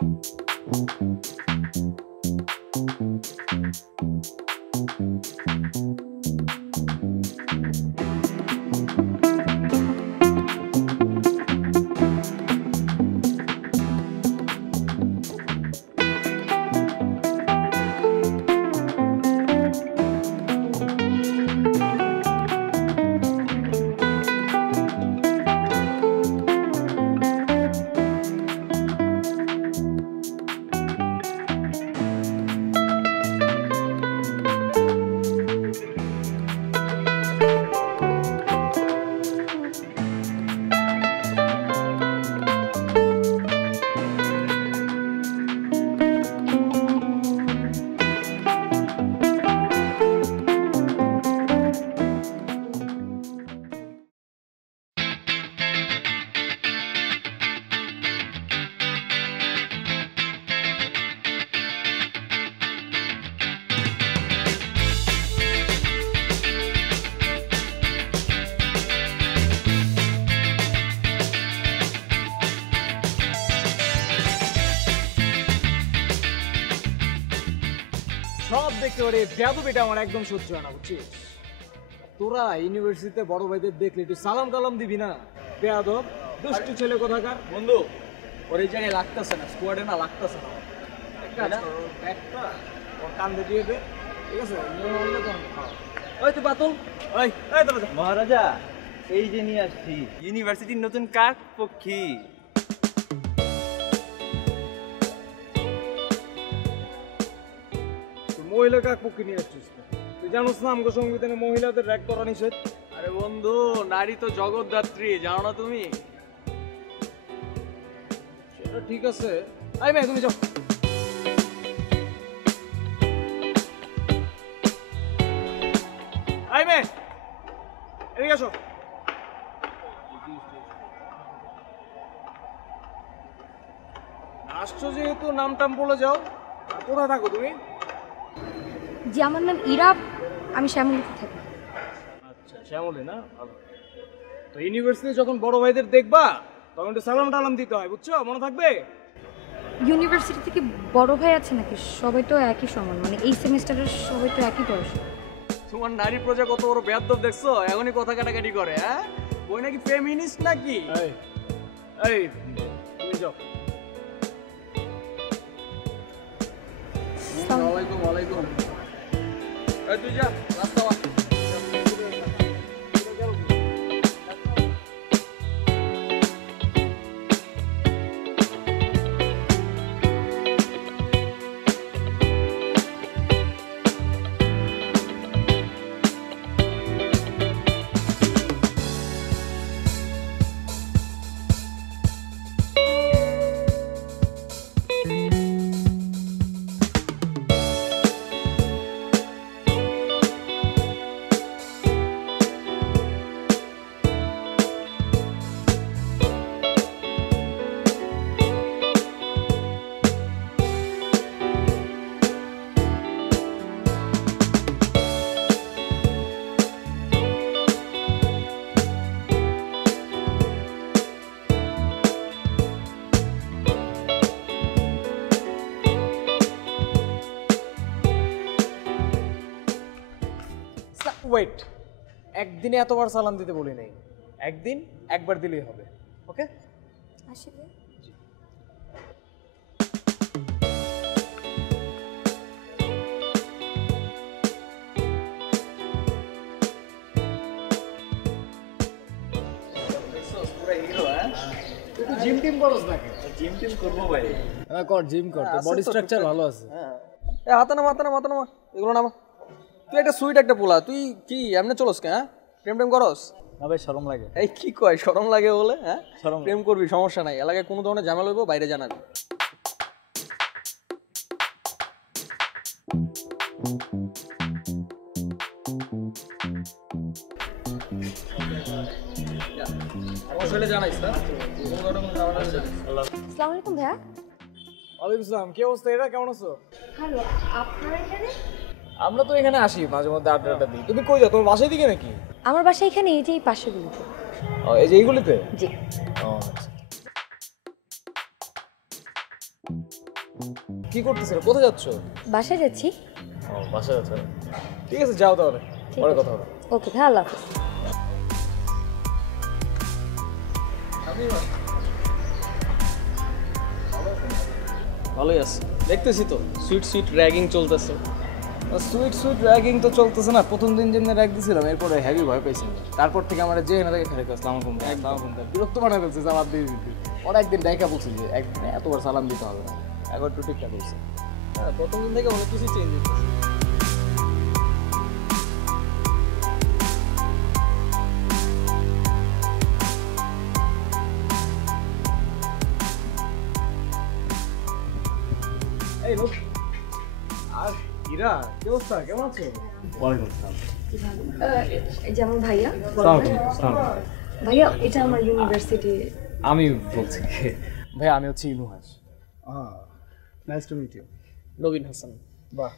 সব দেখতে পারে বেয়াদবিটা আমার একদম সহ্য হয় না, বুঝছিস? তোরা ইউনিভার্সিটিতে বড় ভাইদের দেখলে একটু সালাম কালাম দিবি না? বেয়াদব দুষ্টু ছেলে কোথাকার। বন্ধু ওর এই জায়গায় লাগতেছে না, স্কোয়াডে না লাগতেছে না। একটা ওর কান্দে দিয়ে দে, ঠিক আছে? ওই তো বাতুল, ওই তোরা মহারাজা এই যে নিয়ে আসছি ইউনিভার্সিটির নতুন কাক পক্ষী। মহিলা কাক পক্ষী নিয়ে আসছিস? তুই জানোস না আমগো সংবিধানে মহিলাদের র্যাক করা নিষেধ। আরে বন্ধু নারী তো জগৎদাত্রী, জানো না তুমি? সেটা ঠিক আছে। আই মেয়ে তুমি যাও। আই মেয়ে এদিকে আসো। আসছো যেহেতু নাম টাম বলে যাও। আর কোথায় থাকো তুমি? জি আমার নাম ইরা, আমি শ্যামলীতে থাকি। আচ্ছা শ্যামলী না? তো ইউনিভার্সিটি যখন বড় ভাইদের দেখবা তখন একটু সালাম টালাম দিতে হয়, বুঝছো? মনে থাকবে। ইউনিভার্সিটি থেকে বড় ভাই আছে নাকি? সবাই তো একই সমান, মানে এই সেমিস্টারের সবাই তো একই বয়স। তোমার নারী প্রজা কত বড় বেয়াদব দেখছো, এখনই কথা কাটাকাটি করে। হ্যাঁ ওই নাকি ফেমিনিস্ট নাকি? এই তুমি যাও। ওয়ালাইকুম ওয়ালাইকুম। এই তুই যা রাস্তা বা ওয়েট, একদিনে এতবার সালাম দিতে বলি নাই, একদিন একবার দিলেই হবে। ওকে আসলে জিম টিম করস নাকি? জিম টিম করবো ভাই। হ্যাঁ কর, জিম কর, তোর বডি স্ট্রাকচার ভালো আছে। হ্যাঁ হাতে না মাথা না মাথা না এগুলো নামা। তুই একটা সুইট একটা পোলা, তুই কি এমনি চলস কে? হ্যাঁ প্রেম টেম করস? না ভাই শরম লাগে। এই কি কয় শরম লাগে বলে? হ্যাঁ শরম। প্রেম করবি সমস্যা নাই, এলাকায় কোনো ধরনের ঝামেলা হইব বাইরে জানাবি। আসলে জানাইস না কোনো ধরনের ঝামেলা জানাইস। আসসালামু আলাইকুম ভাইয়া। ওয়ালাইকুম আসসালাম, কি অবস্থা? এরা কেমন আছো? হ্যালো, আপনারা এখানে? আমরা তো এখানে আসি মাঝে মধ্যে, আড্ডা দিই। তুমি কই যাও? তোমার বাসায় দিকে নাকি? আমার বাসা এখানে, এই যে এই পাশের গুলিতে। ও এই যে এইগুলিতে? জি। ও আচ্ছা। কি করতেছ? কোথায় যাচ্ছ? বাসায় যাচ্ছি। ও, বাসায় যাচ্ছ। ঠিক আছে, যাও তাহলে, পরে কথা হবে। ওকে ভাই, আল্লাহ হাফেজ। ভালোই আছে, দেখতেছি তো সুইট সুইট র্যাগিং চলতেছে। সুইট সুইট র্যাগিং তো চলতেছে না, প্রথম দিন যেমনি র্যাগ দিয়েছিলাম এরপরে হেভি ভয় পাইছি। তারপর থেকে আমার যে এখানে থেকে খেলে সালাম কম একদম বিরক্ত বানায় ফেলছে সালাম দিয়ে দিতে। অনেকদিন দেখা বলছি যে একদিনে এতবার সালাম দিতে হবে না, একবার একটু ঠিকঠাক বলছে। হ্যাঁ, প্রথম দিন থেকে অনেক কিছু চেঞ্জ হচ্ছে। এই লোক আর ইরা, কি অবস্থা, কেমন আছো? ওয়ালাইকুম আসসালাম। এই যে আমার ভাইয়া। ভাইয়া, এটা আমার ইউনিভার্সিটি। আমি বলছি ভাই, আমি হচ্ছে Inuhas. Nice to meet you. Nabin Hasan. বাহ,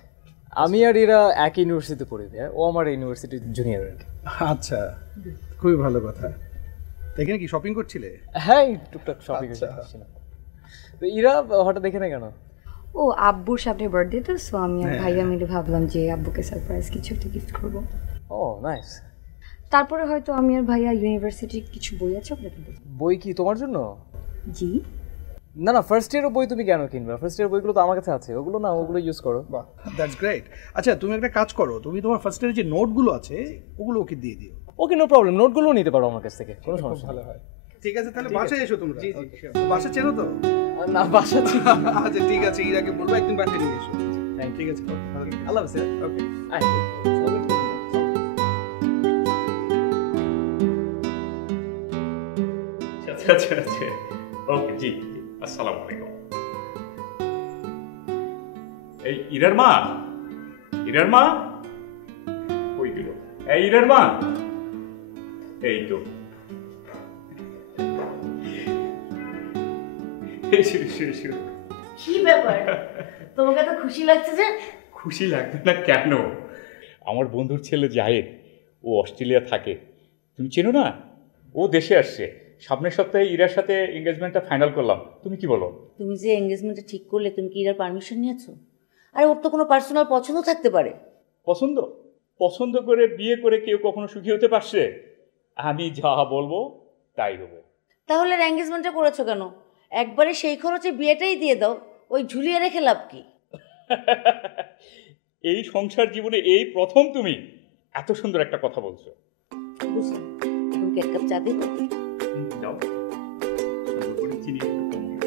আমি আর এরা এক ইউনিভার্সিটিতে পড়ি, ও আমার ইউনিভার্সিটির জুনিয়র। আচ্ছা, খুবই ভালো কথা। এখানে কি শপিং করছিলে? হ্যাঁ, টুকটাক শপিং করছিলাম। তো ইরা হঠাৎ দেখে না কেন? ও আব্বুর সামনে বার্থডে তো, সো আমি আর ভাইয়া মিলে ভাবলাম যে আব্বুকে সারপ্রাইজ কিছু একটা গিফট করবো। ও নাইস। তারপরে হয়তো আমি আর ভাইয়া ইউনিভার্সিটির কিছু বই আছে ওগুলো কিনবো। বই কি তোমার জন্য? জি না না, ফার্স্ট ইয়ারের বই তুমি কেন কিনবে? ফার্স্ট ইয়ারের বইগুলো তো আমার কাছে আছে, ওগুলো না, ওগুলো ইউজ করো। বাহ, দ্যাটস গ্রেট। আচ্ছা, তুমি একটা কাজ করো, তুমি তোমার ফার্স্ট ইয়ারের যে নোটগুলো আছে ওগুলো ওকে দিয়ে দিও। ওকে, নো প্রবলেম, নোটগুলোও নিতে পারো আমার কাছ থেকে, কোনো সমস্যা ভালো হয়। ঠিক আছে, তাহলে বাসায় এসো তোমরা। জি জি, বাসা চেনো তো? না, বাসা ঠিক। আচ্ছা ঠিক আছে, ইরাকে বলবো একদিন বাসায় নিয়ে এসো। ঠিক আছে, আল্লাহ হাফেজ। ওকে। আয়। আচ্ছা আচ্ছা আচ্ছা, ওকে, জি জি, আসসালামু আলাইকুম। এই ইরার মা, ইরার মা কই গেল? এই ইরার মা, এই তো, এসো এসো এসো। কি ব্যাপার, তোমাকে এত খুশি লাগছে যে? খুশি লাগবে না কেন? আমার বন্ধুর ছেলে জাহেদ, ও অস্ট্রেলিয়া থাকে, তুমি চেনো না? ও দেশে আসছে, সামনের সপ্তাহে ইরার সাথে এঙ্গেজমেন্টটা ফাইনাল করলাম। তুমি কি বলো? তুমি যে এঙ্গেজমেন্টটা ঠিক করলে, তুমি কি এর পারমিশন নিয়েছো? আরে ওর তো কোনো পার্সোনাল পছন্দ থাকতে পারে। পছন্দ পছন্দ করে বিয়ে করে কেউ কখনো সুখী হতে পারছে? আমি যা বলবো তাই হবে। তাহলে এঙ্গেজমেন্টটা করেছো কেন? একবারে সেই খরচে বিয়েটাই দিয়ে দাও, ওই ঝুলিয়ে রেখে লাভ কি? এই সংসার জীবনে এই প্রথম তুমি এত সুন্দর একটা কথা বলছো। বুঝলাম, তুমি এক কাপ চা দেবো? যাও, সুন্দর করে চিনি একটু কম দিও।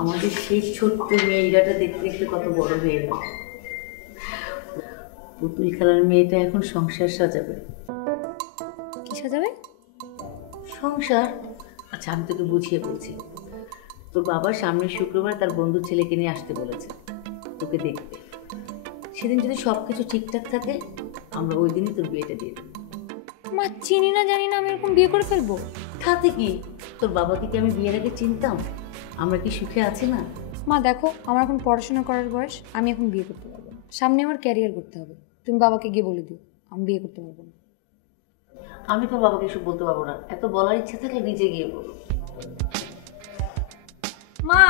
আমাদের সেই ছোট্ট মেয়েটাটা দেখতে দেখতে কত বড় হয়ে গেল। পুতুল খেলার মেয়েটা এখন সংসার সাজাবে। কি সাজাবে? সংসার? আচ্ছা, আমি তোকে বুঝিয়ে বলছি। তোর বাবা সামনের শুক্রবার তার বন্ধুর ছেলেকে নিয়ে আসতে বলেছে তোকে দেখতে। সেদিন যদি সব কিছু ঠিকঠাক থাকে, আমরা ওই দিনই তোর বিয়েটা দিয়ে দেবো। মা, চিনি না জানি না আমি এরকম বিয়ে করে ফেলবো? তাতে কি, তোর বাবাকে কি আমি বিয়ের আগে চিনতাম? আমরা কি সুখে আছি না? মা দেখো, আমার এখন পড়াশোনা করার বয়স, আমি এখন বিয়ে করতে পারবো না। সামনে আমার ক্যারিয়ার করতে হবে। তুমি বাবাকে গিয়ে বলে দিও আমি বিয়ে করতে পারবো না। আমি তোর বাবাকে এসব বলতে পারবো না। এত বলার ইচ্ছা থাকলে নিজে গিয়ে বলো। মা,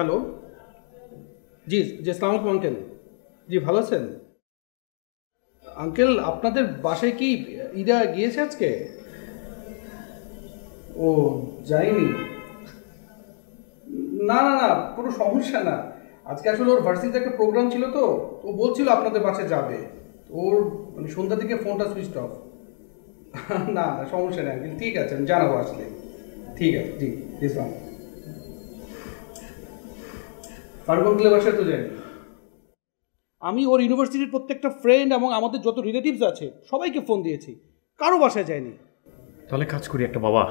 হ্যালো, জি জি, আসসালামু আলাইকুম আঙ্কেল। জি ভালো আছেন আঙ্কেল? আপনাদের বাসায় কি ইরা গিয়েছে আজকে? ও যায়নি? না না না, কোনো সমস্যা না। আজকে আসলে ওর ভার্সিটিতে একটা প্রোগ্রাম ছিল, তো ও বলছিল আপনাদের বাসায় যাবে। ওর মানে সন্ধ্যা থেকে ফোনটা সুইচ অফ। না না সমস্যা নেই আঙ্কেল, ঠিক আছে আমি জানাবো আসলে। ঠিক আছে, জি ইসলাম। ফারুক আঙ্কেলের বাসায় তো যাই। আমি ওর ইউনিভার্সিটির প্রত্যেকটা ফ্রেন্ড এবং আমাদের যত রিলেটিভস আছে সবাইকে ফোন দিয়েছি, কারো বাসায় যায়নি। তাহলে কাজ করি একটা বাবা,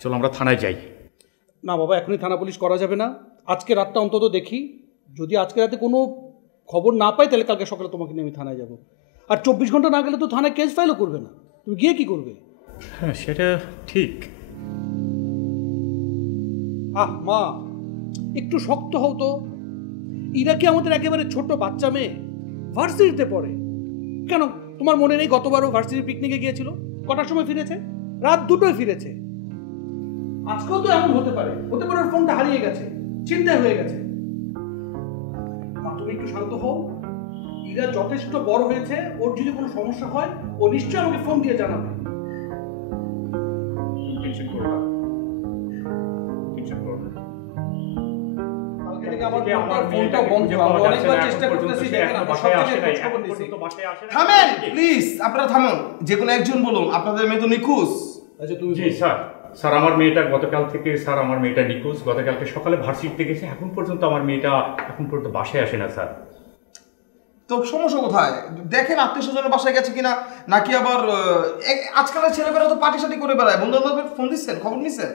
চলো আমরা থানায় যাই। না বাবা, এখনই থানা পুলিশ করা যাবে না। আজকে রাতটা অন্তত দেখি, যদি আজকে রাতে কোনো খবর না পাই তাহলে কালকে সকালে তোমাকে নিয়ে আমি থানায় যাব। আর 24 ঘন্টা না গেলে তো থানায় কেস ফাইলও করবে না, তুমি গিয়ে কি করবে? হ্যাঁ সেটা ঠিক। মা একটু শক্ত হও তো। ইরা কি আমাদের একেবারে ছোট বাচ্চা মেয়ে? ভার্সিটিতে পড়ে। কেন তোমার মনে নেই গতবারও ভার্সিটির পিকনিকে গিয়েছিল? কটার সময় ফিরেছে? রাত 2টোয় ফিরেছে। আজকেও তো এমন হতে পারে ওর ফোনটা হারিয়ে গেছে, চিন্তায় হয়ে গেছে। মা তুমি একটু শান্ত হও। ইরা যথেষ্ট বড় হয়েছে, ওর যদি কোনো সমস্যা হয় ও নিশ্চয়ই আমাকে ফোন দিয়ে জানাবে। টেনশন করো না, টেনশন করো না। আমার ফোনটা বন্ধ, আমি অনেকবার চেষ্টা করতেছি, দেখেন আমার সব জায়গায় খোঁজ খবর নিছি। থামেন প্লিজ, আপনারা থামুন। যে কোনো একজন বলুন, আপনাদের মেয়ে তো নিখোঁজ। আচ্ছা তুমি জি স্যার, স্যার আমার মেয়েটা গতকাল থেকে, স্যার আমার মেয়েটা নিখোঁজ। গতকালকে সকালে ভার্সিটিতে গেছে, এখন পর্যন্ত আমার মেয়েটা এখন পর্যন্ত বাসায় আসে না স্যার। তো সমস্যা কোথায়? দেখেন আত্মীয় স্বজনের বাসায় গেছে কিনা, নাকি আবার আজকালের ছেলেমেয়েরা তো পার্টি সার্টি করে বেড়ায়। বন্ধু বান্ধবের ফোন দিচ্ছেন, খবর নিচ্ছেন?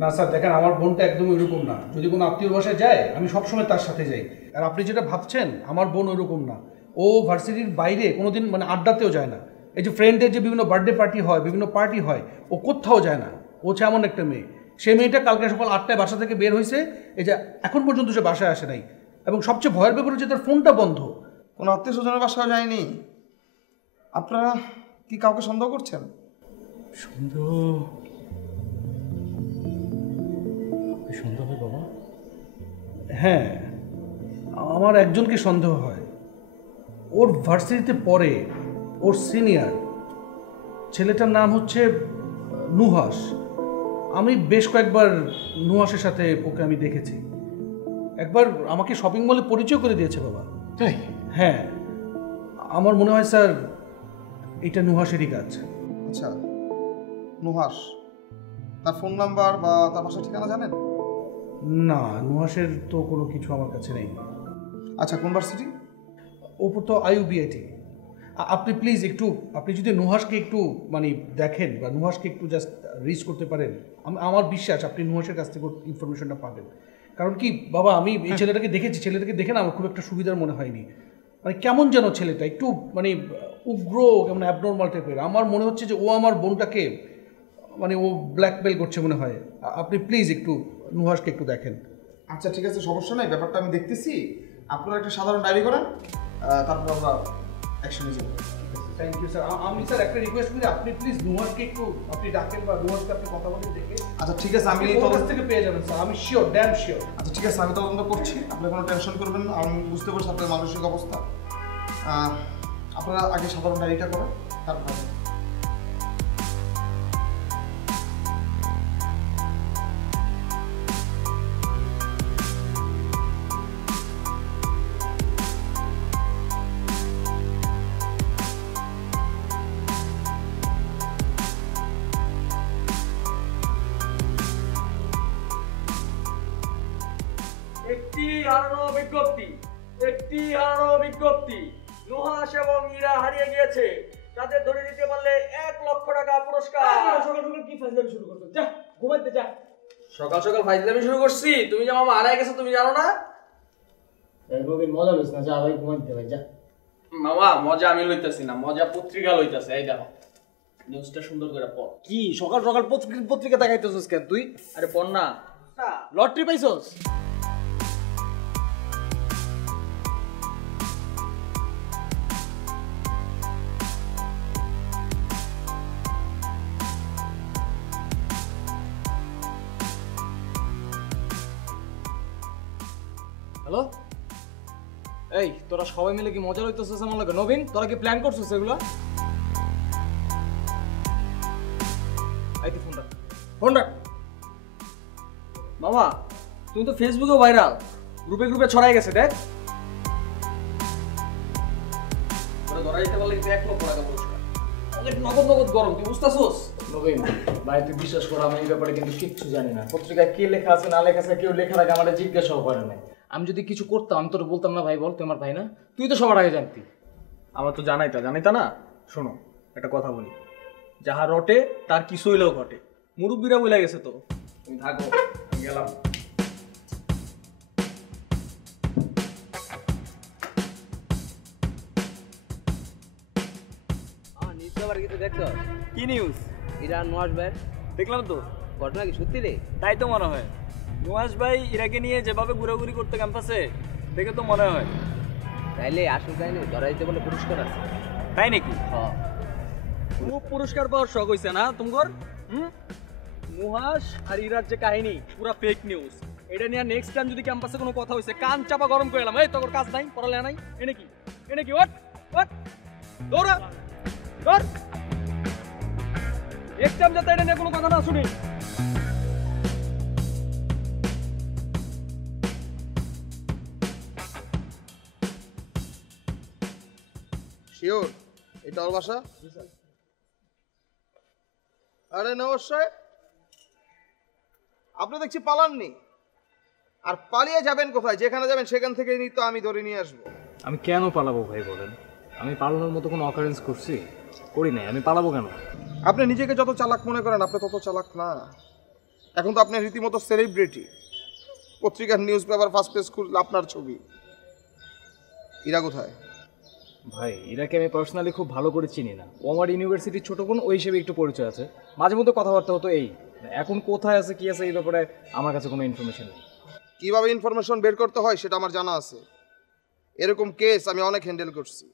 না স্যার, দেখেন আমার বোনটা একদম ওইরকম না। যদি কোনো আত্মীয় বাসায় যায় আমি সবসময় তার সাথে যাই। আর আপনি যেটা ভাবছেন, আমার বোন ওইরকম না। ও ভার্সিটির বাইরে কোনোদিন মানে আড্ডাতেও যায় না। এই যে ফ্রেন্ডের যে বিভিন্ন বার্থডে পার্টি হয়, বিভিন্ন পার্টি হয়, ও কোথাও যায় না। ও হচ্ছে এমন একটা মেয়ে। সেই মেয়েটা কালকে সকাল 8টায় বাসা থেকে বের হয়েছে, এই যে এখন পর্যন্ত সে বাসায় আসে নাই। এবং সবচেয়ে ভয়ের ব্যাপার হচ্ছে তার ফোনটা বন্ধ। কোনো আত্মীয় স্বজনের বাসায় যায়নি? আপনারা কি কাউকে সন্দেহ করছেন? সন্দেহ সন্দেহ হয় বাবা? হ্যাঁ, আমার একজনকে সন্দেহ হয়। ওর ভার্সিটিতে পড়ে, ওর সিনিয়র। ছেলেটার নাম হচ্ছে নুহাস। আমি বেশ কয়েকবার নুহাসের সাথে ওকে আমি দেখেছি। একবার আমাকে শপিং মলে পরিচয় করে দিয়েছে বাবা। তাই? হ্যাঁ, আমার মনে হয় স্যার এটা নুহাসেরই কাজ। আচ্ছা, নুহাস, তার ফোন নাম্বার বা তার বাসার ঠিকানা জানেন? না, নুহাসের তো কোনো কিছু আমার কাছে নেই। আচ্ছা, কোন ভার্সিটি? ওপর তো IUBIT। আপনি প্লিজ একটু, আপনি যদি নুহাসকে একটু মানে দেখেন বা নুহাসকে একটু জাস্ট রিচ করতে পারেন, আমার বিশ্বাস আপনি নুহাসের কাছ থেকে ইনফরমেশনটা পাবেন। কারণ কি বাবা, আমি এই ছেলেটাকে দেখেছি, ছেলেটাকে দেখে না আমার খুব একটা সুবিধার মনে হয়নি। মানে কেমন যেন ছেলেটা একটু মানে উগ্র, কেমন অ্যাবনর্মাল টাইপের। আমার মনে হচ্ছে যে ও আমার বোনটাকে মানে ও ব্ল্যাকমেল করছে মনে হয়। আপনি প্লিজ একটু নুহাসকে একটু দেখেন। আচ্ছা ঠিক আছে, সমস্যা নাই, ব্যাপারটা আমি দেখতেছি। আপনারা একটা সাধারণ ডায়েরি করেন, তারপর আমরা অ্যাকশন নিয়ে যাবো। Thank you sir. আমি স্যার একটা রিকোয়েস্ট করি, আপনি প্লিজ নুহাসকে একটু আপনি ডাকেন বা নুহাসকে আপনি কথা বলে দেখে। আচ্ছা ঠিক আছে, আমি ওর কাছ থেকে পেয়ে যাবেন স্যার, আমি শিওর, ড্যাম শিওর। আচ্ছা ঠিক আছে, আমি তদন্ত করছি, আপনি কোনো টেনশন করবেন না। আমি বুঝতে পারছি আপনার মানসিক অবস্থা। আপনারা আগে সাধারণ ডায়েরিটা করেন, তারপর একটি হারানো বিজ্ঞপ্তি। নুহাস এবং ইরা হারিয়ে গিয়েছে। তাদের ধরে দিতে পারলে 1 লক্ষ টাকা পুরস্কার। সকাল সকাল কি ফাইজলামি শুরু করছো? যা ঘুমাইতে যা। সকাল সকাল ফাইজলামি শুরু করছি? তুমি যে মামা হারায় গেছো তুমি জানো না? মজা লইস না, যা ভাই ঘুমাইতে ভাই যা। মামা মজা আমি লইতাছি না, মজা পত্রিকা লইতাছে। এই দেখো নিউজটা সুন্দর করে পড়। কি সকাল সকাল পত্রিকা দেখাইতেছিস কেন তুই? আরে পড় না। লটারি পাইছস? হ্যালো, এই তোরা সবাই মিলে কি মজা লইতেছিস আমার লগে? নবীন, তোরা কি প্ল্যান করছিস এগুলা? এই তুই ফোন রাখ, ফোন রাখ। মামা তুমি তো ফেসবুকেও ভাইরাল, গ্রুপে গ্রুপে ছড়াই গেছে দেখ। ধরা যেতে পারলে কিন্তু 1 লক্ষ টাকা পুরস্কার। অনেক নগদ নগদ গরম, তুই বুঝতেছোস? নবীন ভাই, তুই বিশ্বাস কর, আমি এই ব্যাপারে কিন্তু কিচ্ছু জানি না। পত্রিকায় কি লেখা আছে না লেখা আছে কেউ লেখার আগে আমার জিজ্ঞাসাও করে নাই। আমি যদি কিছু করতাম আমি তোর বলতাম না ভাই? বল, তুই আমার ভাই না? তুই তো সবার আগে জানতি। আমার তো জানাইতা না। শোনো একটা কথা বলি, যাহা রটে তার কিছু হইলেও ঘটে। মুরব্বীরা বলে গেছে তো, তুমি থাকো, আমি গেলাম। কি নিউজ? ইরান নোয়াজ ভাই দেখলাম তো। ঘটনা কি সত্যি রে? তাই তো মনে হয়। নুয়াজ ভাই ইরাকে নিয়ে যেভাবে ঘুরাঘুরি করতে ক্যাম্পাসে, দেখে তো মনে হয়। তাইলে আসল কাহিনী ধরা দিতে বলে পুরস্কার আছে। তাই নাকি? হ্যাঁ, খুব পুরস্কার পাওয়ার শখ হয়েছে না তোমার? নুহাস আর ইরার যে কাহিনী পুরা ফেক নিউজ। এটা নিয়ে নেক্সট টাইম যদি ক্যাম্পাসে কোনো কথা হয়েছে কান চাপা গরম করে এলাম। এই তোর কাজ নাই, পড়ালেখা নাই, এনে কি ওট ওট দৌড়া দৌড়। নেক্সট টাইম যাতে এটা নিয়ে কোনো কথা না শুনি। শিওর এটা ওর বাসা? আরে নমস্কার সাহেব, আপনি দেখছি পালাননি। আর পালিয়ে যাবেন কোথায়? যেখানে যাবেন সেখান থেকে তো আমি ধরে নিয়ে আসবো। আমি কেন পালাবো ভাই বলেন? আমি পালানোর মতো কোনো অকারেন্স করছি? করি নাই। আমি পালাবো কেন? আপনি নিজেকে যত চালাক মনে করেন আপনি তত চালাক না। এখন তো আপনি রীতিমতো সেলিব্রিটি। পত্রিকার নিউজ পেপার ফার্স্ট পেজ খুললে আপনার ছবি। ইরা কোথায়? ভাই ইরাকে আমি পার্সোনালি খুব ভালো করে চিনি না। ও আমার ইউনিভার্সিটির ছোট বোন, ওই হিসেবে একটু পরিচয় আছে, মাঝে মধ্যে কথাবার্তা হতো। এই এখন কোথায় আছে কি আছে এই ব্যাপারে আমার কাছে কোনো ইনফরমেশন নেই। কিভাবে ইনফরমেশন বের করতে হয় সেটা আমার জানা আছে। এরকম কেস আমি অনেক হ্যান্ডেল করছি।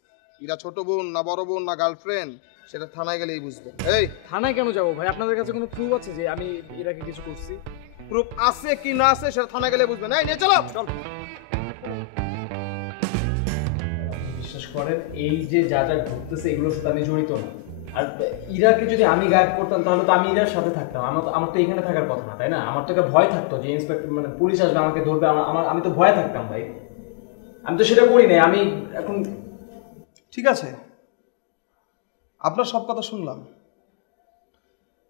ইরা ছোট বোন না বড় বোন না গার্লফ্রেন্ড সেটা থানায় গেলেই বুঝবেন। এই থানায় কেন যাবো ভাই? আপনাদের কাছে কোনো প্রুফ আছে যে আমি ইরাকে কিছু করছি? প্রুফ আছে কি না আছে সেটা থানায় গেলে বুঝবেন। এই নিয়ে চলো। বিশ্বাস করেন, এই যে যা যা ঘটতেছে এগুলোর সাথে আমি জড়িত না। আর ইরাকে যদি আমি গায়েব করতাম তাহলে তো আমি ইরার সাথে থাকতাম। আমার তো এখানে থাকার কথা না, তাই না? আমার তো একটা ভয় থাকতো যে ইন্সপেক্টর মানে পুলিশ আসবে আমাকে ধরবে। আমি তো ভয় থাকতাম ভাই। আমি তো সেটা করি নাই। আমি এখন ঠিক আছে, আপনার সব কথা শুনলাম।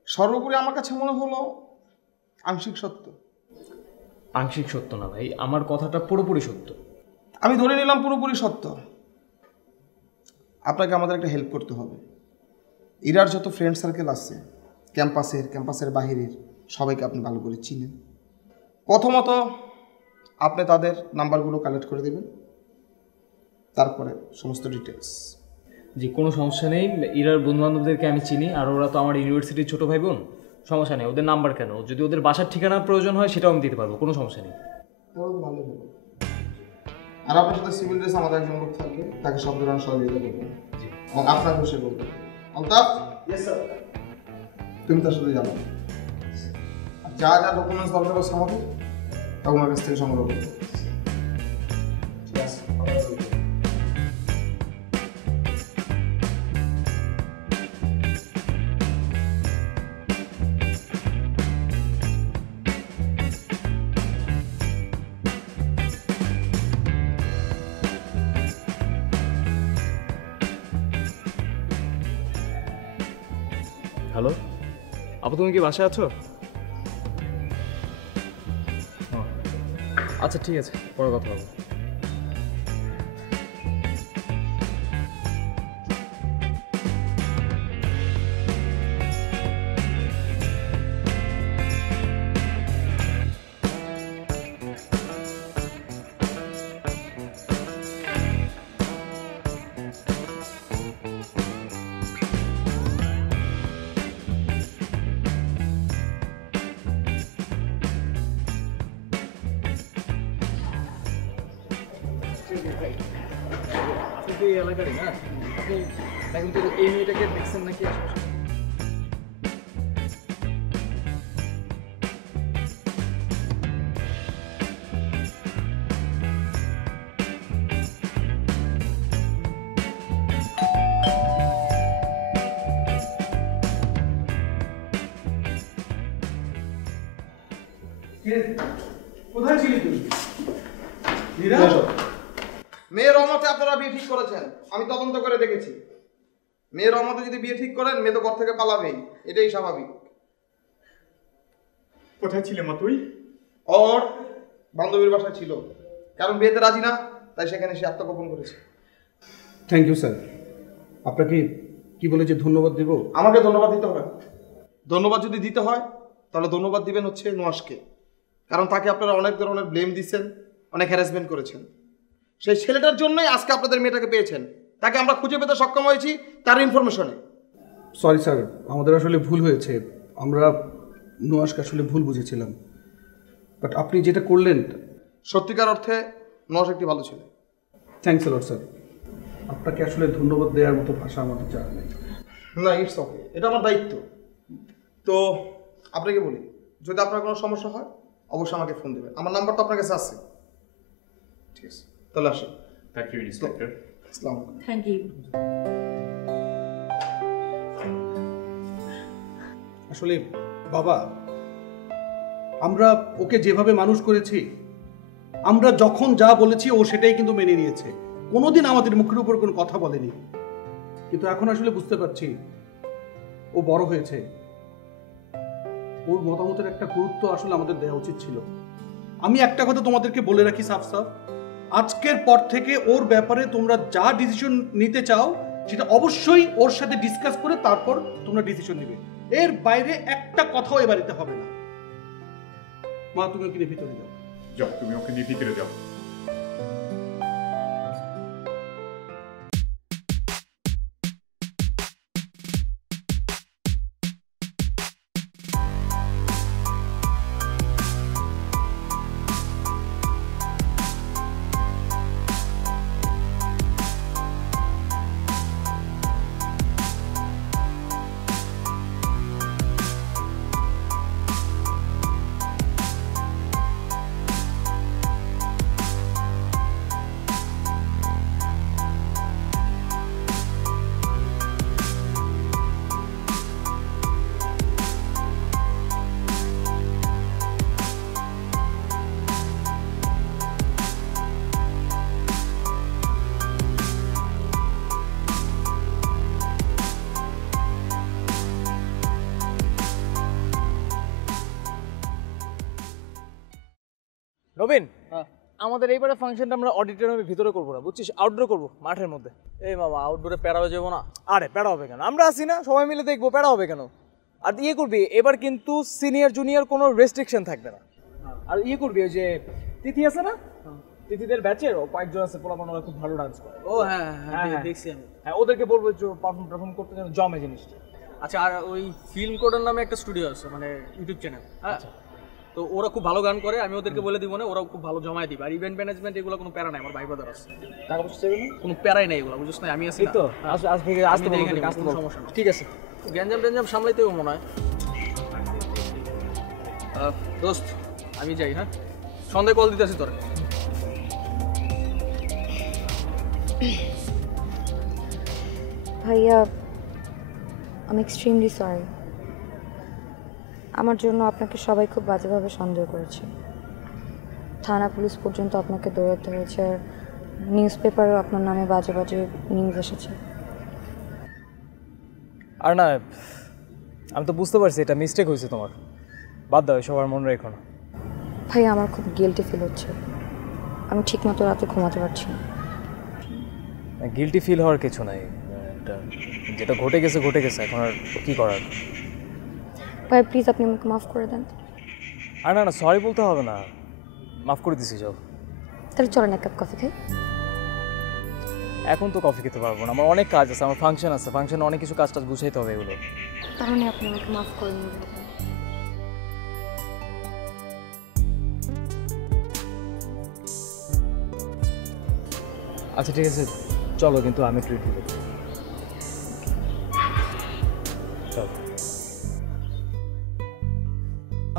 সর্বোপরি আমার কাছে মনে হলো আংশিক সত্য। আংশিক সত্য না ভাই, আমার কথাটা পুরোপুরি সত্য। আমি ধরে নিলাম পুরোপুরি সত্য। আপনাকে আমাদের একটা হেল্প করতে হবে। ইরার যত ফ্রেন্ড সার্কেল আছে ক্যাম্পাসের বাহিরের সবাইকে আপনি ভালো করে চিনেন। প্রথমত আপনি তাদের নাম্বারগুলো কালেক্ট করে দেবেন, তারপরে সমস্ত ডিটেলস। যে কোনো সমস্যা নেই। ইরার বন্ধু বান্ধবদেরকে আমি চিনি, আর ওরা তো আমার ইউনিভার্সিটির ছোট ভাই বোন। সমস্যা নেই, ওদের নাম্বার কেন? যদি ওদের বাসার ঠিকানার প্রয়োজন হয় সেটাও আমি দিতে পারবো, কোনো সমস্যা নেই। তাহলে তো ভালোই হলো। আর আপনার সাথে সিভিল ড্রেস আমাদের একজন লোক থাকবে, তাকে সব ধরনের সহযোগিতা করবেন এবং আপনার খুশি করবেন। আলতাফ, তুমি তার সাথে যাবো। আর যা যা ডকুমেন্টস দরকার আছে আমাদের তখন আমার কাছ থেকে সংগ্রহ করবে। হ্যালো আপু, তুমি কি বাসায় আছো? আচ্ছা ঠিক আছে, পরে কথা হবে। আপনি তো এই এলাকারই না? আপনি দেখুন তো এই মেয়েটাকে দেখছেন নাকি আশেপাশে? কোথায় ছিলি তুই? মেয়ের অমতে আপনারা বিয়ে ঠিক করেছেন, আমি তদন্ত করে দেখেছি। মেয়ের অমতে যদি বিয়ে ঠিক করেন, মেয়ে তো ঘর থেকে পালাবেই, এটাই স্বাভাবিক। কোথায় ছিলে মা তুই? ওর বান্ধবীর বাসায় ছিল, কারণ বিয়েতে রাজি না, তাই সেখানে সে আত্মগোপন করেছে। Thank you sir. আপনাকে কি বলে যে ধন্যবাদ দেব? আমাকে ধন্যবাদ দিতে হবে। ধন্যবাদ যদি দিতে হয় তাহলে ধন্যবাদ দিবেন হচ্ছে নুহাসকে, কারণ তাকে আপনারা অনেক ধরনের ব্লেম দিচ্ছেন, অনেক হ্যারাসমেন্ট করেছেন। সেই ছেলেটার জন্যই আজকে আপনাদের মেয়েটাকে পেয়েছেন, তাকে আমরা খুঁজে পেতে সক্ষম হয়েছি তার ইনফরমেশনে। সরি স্যার, আমাদের আসলে ভুল হয়েছে। আমরা নুহাসকে আসলে ভুল বুঝেছিলাম, বাট আপনি যেটা করলেন সত্যিকার অর্থে নুহাস একটি ভালো ছেলে। Thanks lot sir. আপনাকে আসলে ধন্যবাদ দেওয়ার মতো ভাষা আমাদের জানা নেই। না, ইটস ওকে, এটা আমার দায়িত্ব। তো আপনাকে বলি, যদি আপনার কোনো সমস্যা হয় অবশ্যই আমাকে ফোন দেবেন, আমার নাম্বার তো আপনার কাছে আছে। ঠিক আছে, তাহলে আসি। Thank you inspector. আসসালামু আলাইকুম। Thank you. আসলে বাবা, আমরা ওকে যেভাবে মানুষ করেছি, আমরা যখন যা বলেছি ও সেটাই কিন্তু মেনে নিয়েছে, কোনোদিন আমাদের মুখের উপর কোনো কথা বলেনি। কিন্তু এখন আসলে বুঝতে পারছি ও বড় হয়েছে, ওর মতামতের একটা গুরুত্ব আসলে আমাদের দেওয়া উচিত ছিল। আমি একটা কথা তোমাদেরকে বলে রাখি সাফ সাফ, আজকের পর থেকে ওর ব্যাপারে তোমরা যা ডিসিশন নিতে চাও সেটা অবশ্যই ওর সাথে ডিসকাস করে তারপর তোমরা ডিসিশন নেবে। এর বাইরে একটা কথাও এ বাড়িতে হবে না। মা, তুমি ওকে নিয়ে ভিতরে যাও। যাও, তুমি ওকে নিয়ে ভিতরে যাও। নবীন, আমাদের এইবারে ফাংশনটা আমরা অডিটোরিয়ামের ভিতরে করবো না, বুঝছিস? আউটডোর করবো, মাঠের মধ্যে। এই মামা, আউটডোরে প্যারা হয়ে যাবো না? আরে প্যারা হবে কেন, আমরা আছি না, সবাই মিলে দেখবো, প্যারা হবে কেন? আর ইয়ে করবি, এবার কিন্তু সিনিয়র জুনিয়র কোনো রেস্ট্রিকশন থাকবে না। আর ইয়ে করবি, ওই যে তিথি আছে না, তিথিদের ব্যাচের কয়েকজন আছে পোলাপান, ওরা খুব ভালো ডান্স করে। ও হ্যাঁ হ্যাঁ, দেখছি আমি। হ্যাঁ, ওদেরকে বলবো একটু পারফর্ম করতে, যেন জমে জিনিসটা। আচ্ছা, আর ওই ফিল্ম কোডের নামে একটা স্টুডিও আছে, মানে ইউটিউব চ্যানেল, হ্যাঁ, তো ওরা খুব ভালো গান করে, আমি ওদেরকে বলে দিব না, ওরা খুব ভালো জমায় দিবে। আর ইভেন্ট ম্যানেজমেন্ট এগুলো কোনো প্যারা নাই, আমার ভাই ব্রাদার আছে, টাকা পয়সা চাইবে না, কোনো প্যারাই নাই এগুলো, বুঝছ না? আমি আছি না, তো আজ থেকে আসতে বলবো, আসতে বলবো। সমস্যা নেই। ঠিক আছে, গ্যাঞ্জাম ট্যাঞ্জাম সামলাইতেও মনে হয়। দোস্ত, আমি যাই, হ্যাঁ, সন্ধ্যায় কল দিতে আসি তোরা। ভাইয়া, আমি এক্সট্রিমলি সরি। আমার জন্য আপনাকে সবাই খুব বাজেভাবে সন্দেহ করেছে, থানা পুলিশ পর্যন্ত আপনাকে দৌড়াতে হয়েছে, আর নিউজ পেপারেও আপনার নামে বাজে বাজে নিউজ এসেছে। আর না, আমি তো বুঝতে পারছি এটা মিস্টেক হয়েছে তোমার, বাদ দাও, সবার মনে রেখো না। ভাই, আমার খুব গিল্টি ফিল হচ্ছে, আমি ঠিকমতো রাতে ঘুমাতে পারছি না। গিল্টি ফিল হওয়ার কিছু নাই, যেটা ঘটে গেছে ঘটে গেছে, এখন আর কী করার। ভাই প্লিজ, আপনি আমাকে মাফ করে দেন। আর না না, সরি বলতে হবে না, মাফ করে দিছি। যাও, তাহলে চলেন এক কাপ কফি খাই। এখন তো কফি খেতে পারবো না, আমার অনেক কাজ আছে, আমার ফাংশন আছে, ফাংশনে অনেক কিছু কাজ টাজ গুছাইতে হবে এগুলো। তার মানে আপনি আমাকে মাফ করে দিন। আচ্ছা ঠিক আছে, চলো, কিন্তু আমি ট্রিট দিব। চলো।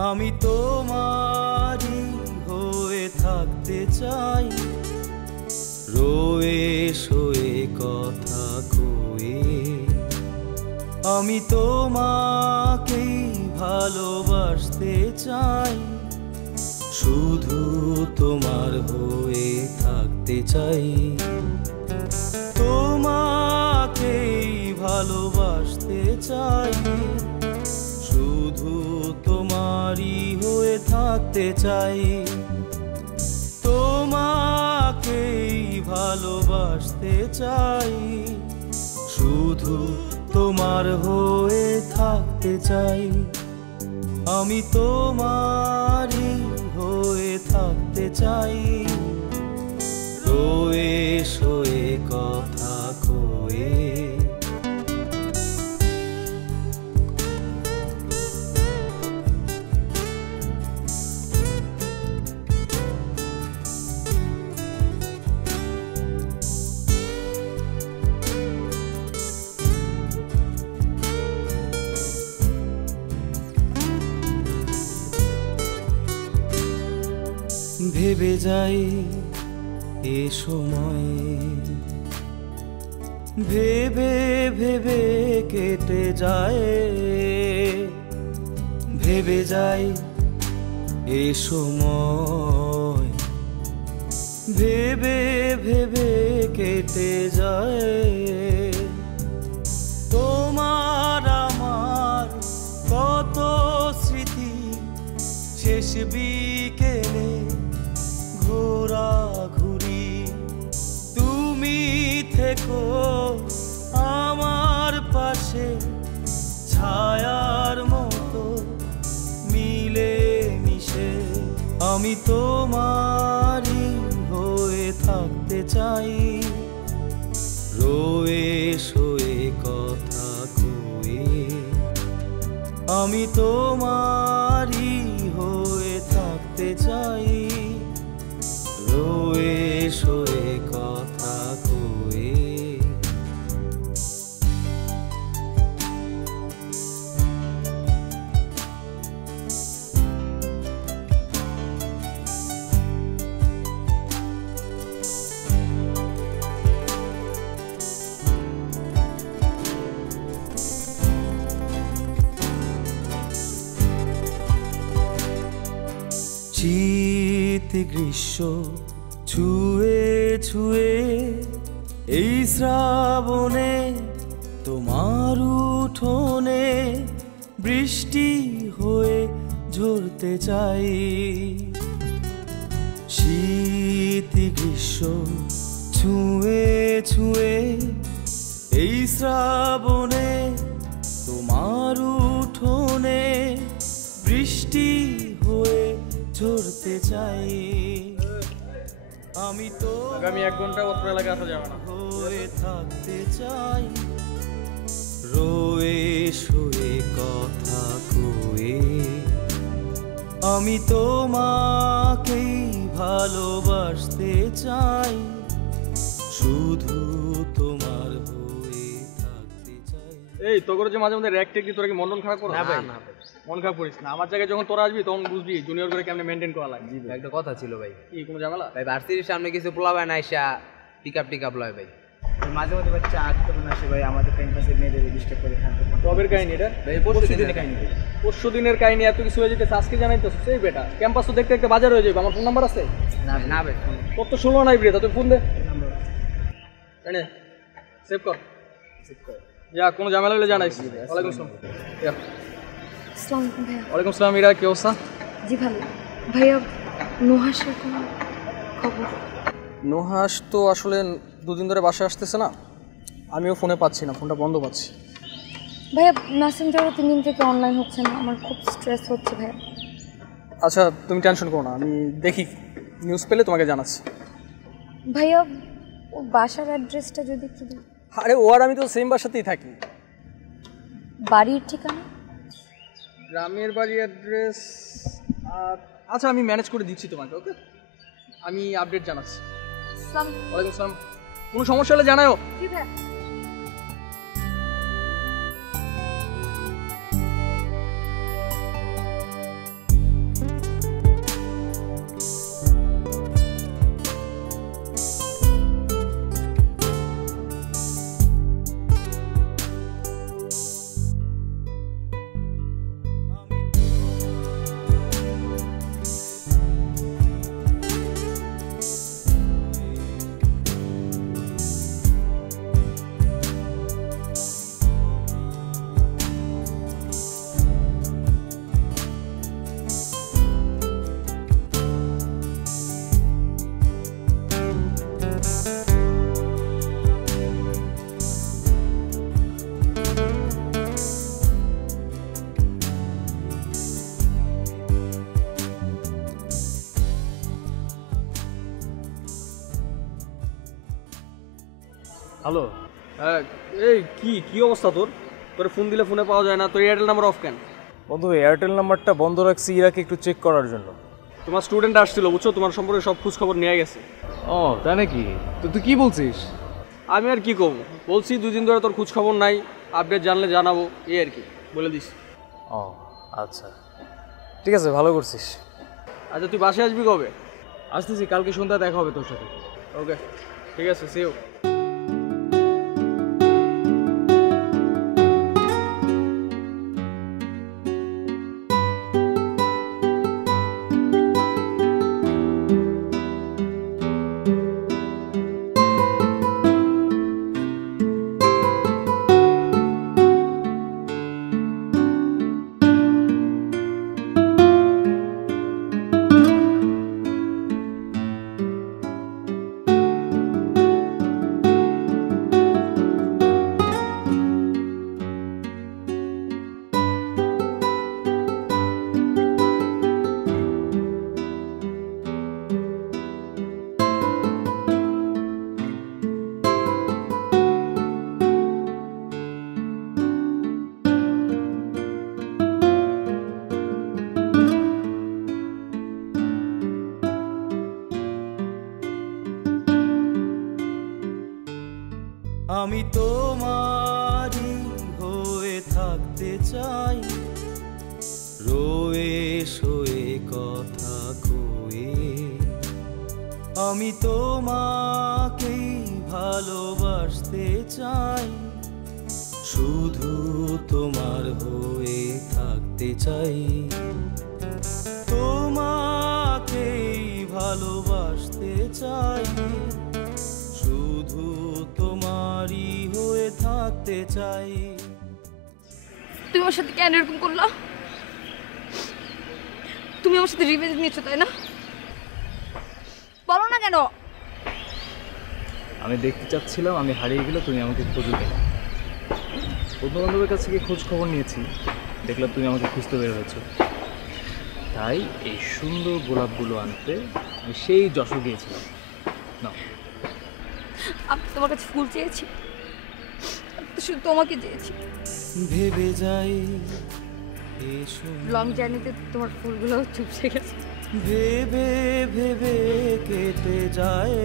আমি তোমারই হয়ে থাকতে চাই, রয়ে শোয়ে কথা কয়ে আমি তোমাকেই ভালোবাসতে চাই, শুধু তোমার হয়ে থাকতে চাই তোমাকেই ভালোবাসতে চাই শুধু তোমারই হয়ে থাকতে চাই তোমাকেই ভালোবাসতে চাই শুধু তোমার হয়ে থাকতে চাই আমি তোমারই হয়ে থাকতে চাই রয়ে শোয়ে কথা কয়ে ভেবে যাই এ সময় ভেবে ভেবে কেটে যায় ভেবে যাই এ সময় ভেবে ভেবে কেটে যায় তোমার আমার কত স্মৃতি শেষ বিকেলে ঘোরাঘুরি তুমি থেকো আমার পাশে ছায়ার মতো মিলে মিশে আমি তোমারই হয়ে থাকতে চাই রয়ে শোয়ে কথা কয়ে আমি তোমারই হয়ে থাকতে চাই রয়ে শোয়ে কথা কয়ে শীত গ্রীষ্ম ছুঁয়ে ছুঁয়ে এই শ্রাবণে তোমার উঠোনে বৃষ্টি হয়ে ঝরতে চাই শীত গ্রীষ্ম ছুঁয়ে ছুঁয়ে এই শ্রাবণে তোমার উঠোনে বৃষ্টি হয়ে ঝরতে চাই আমি তো আগামী 1 ঘন্টা অত্র এলাকায় আসা যাবে না হয়ে থাকতে চাই রয়ে শোয়ে কথা কয়ে আমি তোমাকেই ভালোবাসতে চাই শুধু তোমার হয়ে থাকতে চাই এই তো করে যে মাঝে মধ্যে র্যাক টেক দিয়ে তোরা কি মন খারাপ করো না ভাই মন খারাপ করিস না আমার জায়গায় যখন তোরা আসবি তখন বুঝবি জুনিয়র করে কেমনে মেনটেন করা লাগে একটা কথা ছিল ভাই কি কোনো ঝামেলা ভাই ভার্সিটির সামনে কিছু পোলাবে না আইসা পিক আপ লয় ভাই মাঝে মধ্যে বাচ্চা আট করে আসে ভাই আমাদের ক্যাম্পাসে মেয়েদের ডিস্টার্ব করে খান কবের কাহিনী এটা পরশু দিনের কাহিনী এত কিছু হয়ে যেতে আজকে জানাই তো সেই বেটা ক্যাম্পাস তো দেখতে দেখতে বাজার হয়ে যাবে আমার ফোন নাম্বার আছে না ভাই তোর তো ষোলো নাই বিরে তুই ফোন দে এনে সেভ কর যা কোনো ঝামেলা হলে জানাইস ওয়ালাইকুম আসসালাম আসসালামু আলাইকুম ভাইয়া ওয়ালাইকুম আসসালাম ইরা কি অবস্থা জি ভালো ভাইয়া নুহাসের কোনো খবর নুহাস তো আসলে 2 দিন ধরে বাসায় আসতেছে না আমিও ফোনে পাচ্ছি না ফোনটা বন্ধ পাচ্ছি ভাইয়া মেসেঞ্জারও 3 দিন থেকে অনলাইন হচ্ছে না আমার খুব স্ট্রেস হচ্ছে ভাইয়া আচ্ছা তুমি টেনশন করো না আমি দেখি নিউজ পেলে তোমাকে জানাচ্ছি ভাইয়া ও বাসার অ্যাড্রেসটা যদি একটু দিন আরে ও আর আমি তো সেম বাসাতেই থাকি বাড়ির ঠিকানা গ্রামের বাড়ি অ্যাড্রেস আচ্ছা আমি ম্যানেজ করে দিচ্ছি তোমাকে ওকে আমি আপডেট জানাচ্ছি ওয়ালাইকুম আসসালাম কোনো সমস্যা হলে জানাও জি ভাইয়া হ্যালো, হ্যাঁ, এই কি কি অবস্থা তোর? তোর ফোন দিলে ফোনে পাওয়া যায় না, তোর এয়ারটেল নাম্বার অফ কেন? বন্ধু এয়ারটেল নাম্বারটা বন্ধ রাখছি ইরাকে একটু চেক করার জন্য। তোমার স্টুডেন্ট আসছিল বুঝছো, তোমার সম্পর্কে সব খোঁজ খবর নিয়ে গেছে। ও তাই নাকি? তো তুই কি বলছিস? আমি আর কি করবো, বলছি 2 দিন ধরে তোর খোঁজ খবর নাই, আপডেট জানলে জানাবো, এই আর কি বলে দিস। ও আচ্ছা ঠিক আছে, ভালো করছিস। আচ্ছা তুই বাসে আসবি কবে? আসতেছি, কালকে সন্ধ্যা দেখা হবে তোর সাথে। ওকে ঠিক আছে, সি ইউ। আমি তোমারই হয়ে থাকতে চাই, রয়ে শোয়ে কথা কয়ে আমি তোমাকেই ভালোবাসতে চাই, শুধু তোমার হয়ে থাকতে চাই, তোমাকেই ভালোবাসতে চাই, শুধু তোমারই হয়ে থাকতে চাই। তুমি আমার সাথে কেন এরকম করলা? তুমি আমার সাথে রিভেঞ্জ নিয়েছো তাই না? বলো না কেন? আমি দেখতে চাচ্ছিলাম আমি হারিয়ে গেলে তুমি আমাকে খুঁজে দেবে। বন্ধু বান্ধবের কাছ থেকে খোঁজ খবর নিয়েছি, দেখলাম তুমি আমাকে খুঁজতে বের হয়েছো, তাই এই সুন্দর গোলাপগুলো আনতে আমি সেই যশোর গিয়েছিলাম। না আমি তোমার কাছে ফুল চেয়েছি, শুধু তোমাকে চেয়েছি। ভেবে যাই লং জার্নিতে তোমার ফুলগুলো চুপসে গেছে, ভেবে ভেবে কেটে যায়,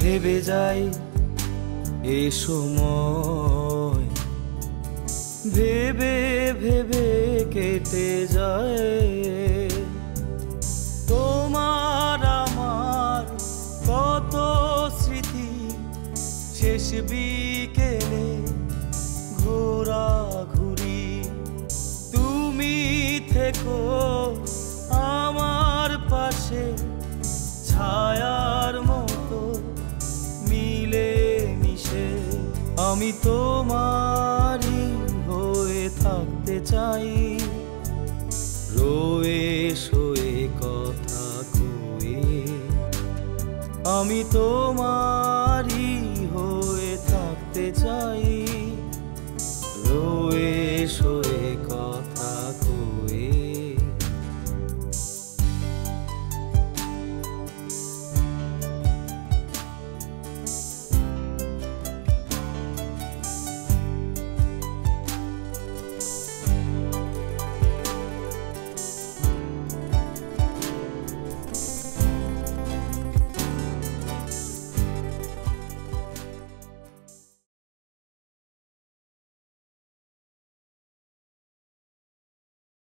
ভেবে যাই এ সময়, ভেবে ভেবে কেটে যায়, তোমার আমার কত স্মৃতি শেষ বিকেলে ঘোরাঘুরি, তুমি থেকো আমার পাশে ছায়ার মতো মিলে মিশে, আমি তোমারই হয়ে থাকতে চাই, রয়ে শোয়ে কথা কয়ে আমি তোমার